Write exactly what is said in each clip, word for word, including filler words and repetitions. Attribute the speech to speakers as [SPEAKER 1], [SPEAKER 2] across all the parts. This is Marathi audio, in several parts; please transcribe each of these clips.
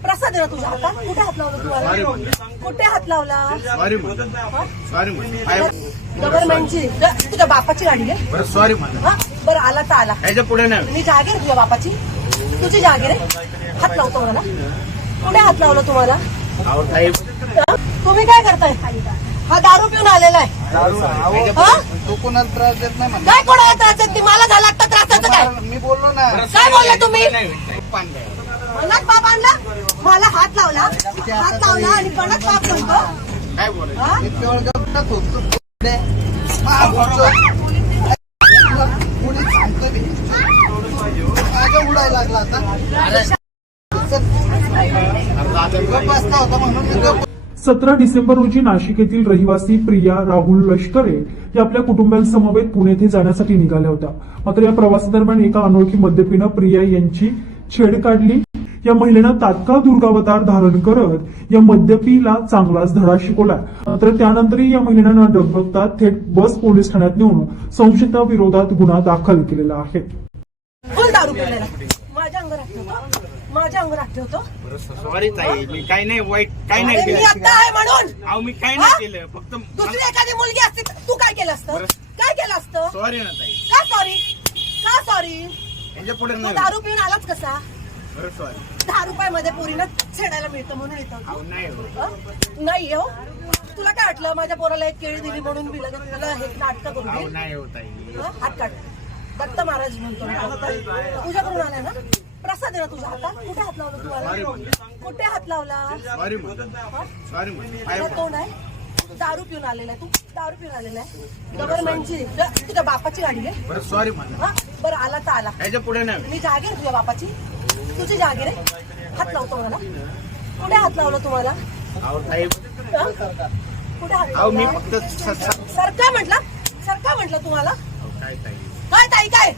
[SPEAKER 1] प्रसाद आहे ना तुझ्या हातात? कुठे हात लावला तुम्हाला? कुठे हात लावला?
[SPEAKER 2] सॉरी सॉरी
[SPEAKER 1] गव्हर्नमेंटची तुझ्या बापाची गाडी आहे.
[SPEAKER 2] बरं सॉरी म्हणा.
[SPEAKER 1] बरं आला तर आला.
[SPEAKER 2] याच्या पुढे नाही.
[SPEAKER 1] मी जागीर तुझ्या बापाची, तुझी जागीर आहे. हात लावतो मला. कुठे हात लावला तुम्हाला? तुम्ही काय करताय? हा दारू पिऊन आलेला आहे.
[SPEAKER 3] तू कोणाला त्रास देत नाही म्हणा.
[SPEAKER 1] काय कोणाला त्रास देत नाही? मला झाला आता त्रासाचं काय?
[SPEAKER 3] मी बोललो ना.
[SPEAKER 1] काय बोलले तुम्ही? मनात पाप आणला, मला हात लावला, हात लावला आणि मनात पाप म्हणतो.
[SPEAKER 2] काय बोलायचं?
[SPEAKER 1] हा?
[SPEAKER 3] इतके वेळ गप्पा होतो. कोणी सांगतो मी माझ्या उडायला लागला आता. गप्प असता होता म्हणून मी गप्प.
[SPEAKER 4] सतरा डिसेंबर रोजी नाशिक येथील रहिवासी प्रिया राहुल लष्करे या आपल्या कुटुंबियांसमवेत पुणे येथे जाण्यासाठी निघाल्या होत्या. मात्र या प्रवासादरम्यान एका अनोळखी मद्यपीनं प्रिया यांची छेड काढली. या महिलेनं तात्काळ दुर्गावतार धारण करत या मद्यपीला चांगलाच धडा शिकवला. मात्र त्यानंतरही या महिलेनं न डगमगता थेट बस पोलीस ठाण्यात नेऊन संशयिताविरोधात गुन्हा दाखल केलेला आहे.
[SPEAKER 1] फुल दारू पिलेला माझ्या अंगावर हात ठेवतो, माझ्या अंगावर हात ठेवतो.
[SPEAKER 2] सॉरी ताई, मी काही नाही वाईट काही नाही
[SPEAKER 1] अरे मी
[SPEAKER 2] केलं.
[SPEAKER 1] आता आहे म्हणून.
[SPEAKER 2] अहो मी काही नाही केलं, फक्त
[SPEAKER 1] दुसरी एखादी मुलगी असती तर तू काय केलं असतं? काय केलं असतं?
[SPEAKER 2] सॉरी ना ताई.
[SPEAKER 1] का सॉरी? का सॉरी?
[SPEAKER 2] याच्या पुढे
[SPEAKER 1] तू
[SPEAKER 2] नाही.
[SPEAKER 1] दारू पिऊन आलाच कसा?
[SPEAKER 2] बरं सॉरी.
[SPEAKER 1] दहा रुपयामध्ये पोरीनं छेडायला मिळतं म्हणून येतं.
[SPEAKER 2] अहो नाही हो.
[SPEAKER 1] हं? नाही हो. तुला काय वाटलं माझ्या पोराला एक केळी दिली म्हणून मी लगेच तुला हे नाटक करून
[SPEAKER 2] अहो
[SPEAKER 1] देईन?
[SPEAKER 2] नाही हो ताई.
[SPEAKER 1] हं? हात काढ. दत्त महाराज म्हणतो मी. पूजा करून आलाय ना? प्रसाद आहे ना तुझ्या हातात? कुठे हात लावला तुम्हाला? कुठे हात लावला?
[SPEAKER 2] सॉरी म्हणा. सॉरी म्हणा.
[SPEAKER 1] तुला तोंड आहे? दारू पिऊन आलेला आहे तू. दारू पिऊन आलेला आहे. गव्हर्नमेंटची तुझ्या बापाची गाडी आहे.
[SPEAKER 2] बरं सॉरी म्हणा.
[SPEAKER 1] हा बरं आला तर आला.
[SPEAKER 2] याच्या पुढे नाही.
[SPEAKER 1] मी जागीर तुझ्या बापाची, तुझी जागीर आहे. हात लावतो मला. कुठे हात लावला तुम्हाला?
[SPEAKER 2] अहो ताई.
[SPEAKER 1] हं? कुठे हात
[SPEAKER 2] अहो मी
[SPEAKER 1] लावला?
[SPEAKER 2] फक्त स- स-
[SPEAKER 1] सर काय म्हटलं? सर काय म्हटलं तुम्हाला?
[SPEAKER 2] अहो, काय ताई.
[SPEAKER 1] काय ताई काय?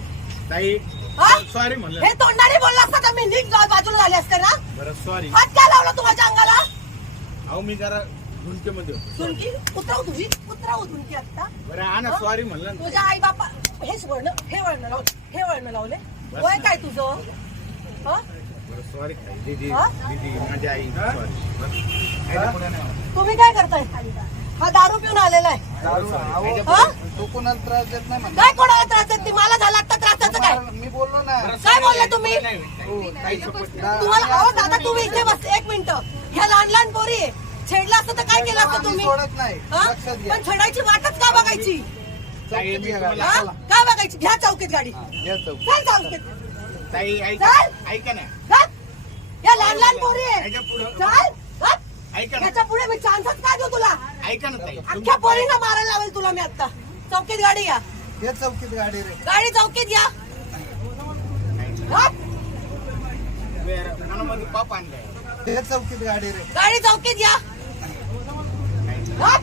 [SPEAKER 2] ताई
[SPEAKER 1] हा?
[SPEAKER 2] सॉरी म्हणलं.
[SPEAKER 1] हे तोंडाने बोलला असता तर मी नीट बाजूला झाले असते ना.
[SPEAKER 2] बरं सॉरी.
[SPEAKER 1] हात काय लावला तुझ्या अंगाला?
[SPEAKER 2] अहो मी जरा झुंकेमध्ये होतो.
[SPEAKER 1] झुणकी उतरव तुझी, उतरव झुणकी आता.
[SPEAKER 2] बरं हा ना सॉरी म्हणलं ना.
[SPEAKER 1] तुझ्या आई बापा हेच वळण, हे वळण लावले, हे वळण लावले. वय काय तुझं? हं?
[SPEAKER 2] बरं सॉरी ताई. दीदी
[SPEAKER 1] हा?
[SPEAKER 2] दीदी माझी आई सॉरी. याच्या पुढे नाही.
[SPEAKER 1] तुम्ही काय करताय? हा दारू पिऊन आलेला आहे.
[SPEAKER 3] दारू
[SPEAKER 1] हा?
[SPEAKER 3] तू कोणाला त्रास देत नाही म्हणा.
[SPEAKER 1] काय कोणाला त्रास देत नाही? मला झाला आता त्रासाचं काय?
[SPEAKER 3] मी बोललो ना.
[SPEAKER 1] काय बोलले तुम्ही?
[SPEAKER 2] हो, ताई support करा.
[SPEAKER 1] तुम्हाला अहो दादा तुम्ही इथे बस एक मिनिट. ह्या लहान लहान पोरी आहे. छेडला असतं तर काय केलं असतं
[SPEAKER 3] आम्ही
[SPEAKER 1] तुम्ही?
[SPEAKER 3] सोडत नाही.
[SPEAKER 1] हा?
[SPEAKER 3] लक्षात घ्या.
[SPEAKER 1] पण छेडायची वाटच का बघायची?
[SPEAKER 2] ताई मी तुम्हाला-
[SPEAKER 1] हा? का बघायची? घ्या चौकीत गाडी.
[SPEAKER 3] या चौक.
[SPEAKER 1] चल चौकीत.
[SPEAKER 2] ताई ऐका
[SPEAKER 1] चल.
[SPEAKER 2] ऐका ना.
[SPEAKER 1] चल. या लहान लहान पोरी आहे.
[SPEAKER 2] याच्या पुढं
[SPEAKER 1] चल. चल.
[SPEAKER 2] ऐका ना.
[SPEAKER 1] याच्या पुढे मी चान्सच काय देऊ तुला?
[SPEAKER 2] ऐका ना ताई.
[SPEAKER 1] अख्ख्या पोरींना मारायला लावेल तुला मी आता. चौकीत गाडी या.
[SPEAKER 3] या चौकीत गाडी रे.
[SPEAKER 1] गाडी चौकीत या. हा?
[SPEAKER 2] मनामध्ये पाप आणलंय.
[SPEAKER 3] या चौकीत गाडी रे.
[SPEAKER 1] गाडी चौकीत या. हा?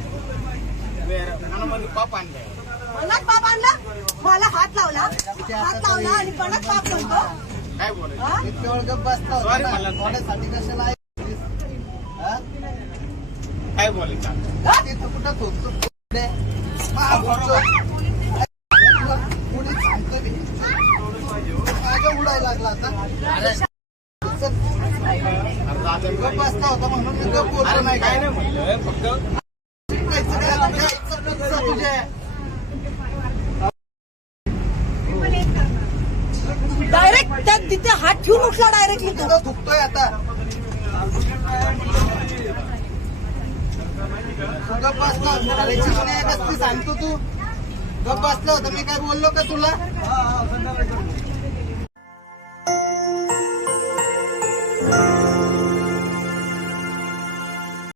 [SPEAKER 2] मनामध्ये पाप आणलंय.
[SPEAKER 1] मनात पाप आणला, मला हात लावला, हात लावला आणि मनात पाप म्हणतो.
[SPEAKER 2] काय बोलायचं?
[SPEAKER 1] हा?
[SPEAKER 3] इतके वेळ गप्प बसता होता
[SPEAKER 2] Sorry
[SPEAKER 3] ना.
[SPEAKER 2] मला.
[SPEAKER 3] थोड्यासाठी कशाला ऐकलीस? हा?
[SPEAKER 2] काय बोलायचं?
[SPEAKER 1] हा?
[SPEAKER 3] तिथं कुठं थोपतो? पुढे. महापुरुष. कोणी सांगतो मी माझ्या उडायला लागला आता. गप्प बसता होता म्हणून मी गप्प बोललो
[SPEAKER 2] अरे
[SPEAKER 3] नाही.
[SPEAKER 2] काय नाही म्हणलं, फक्त
[SPEAKER 3] शिकायचं काय? शिकायचं कसं तुझ्या?
[SPEAKER 1] डायरेक्ट त्या तिथे हात ठेवून उठला डायरेक्टली तो.
[SPEAKER 3] तिथं थुकतोय आता. तू गप्प बसला होता. करायची कोणी आहे बसती सांगतो तू. गप्प बसला होता. मी काय बोललो का तुला?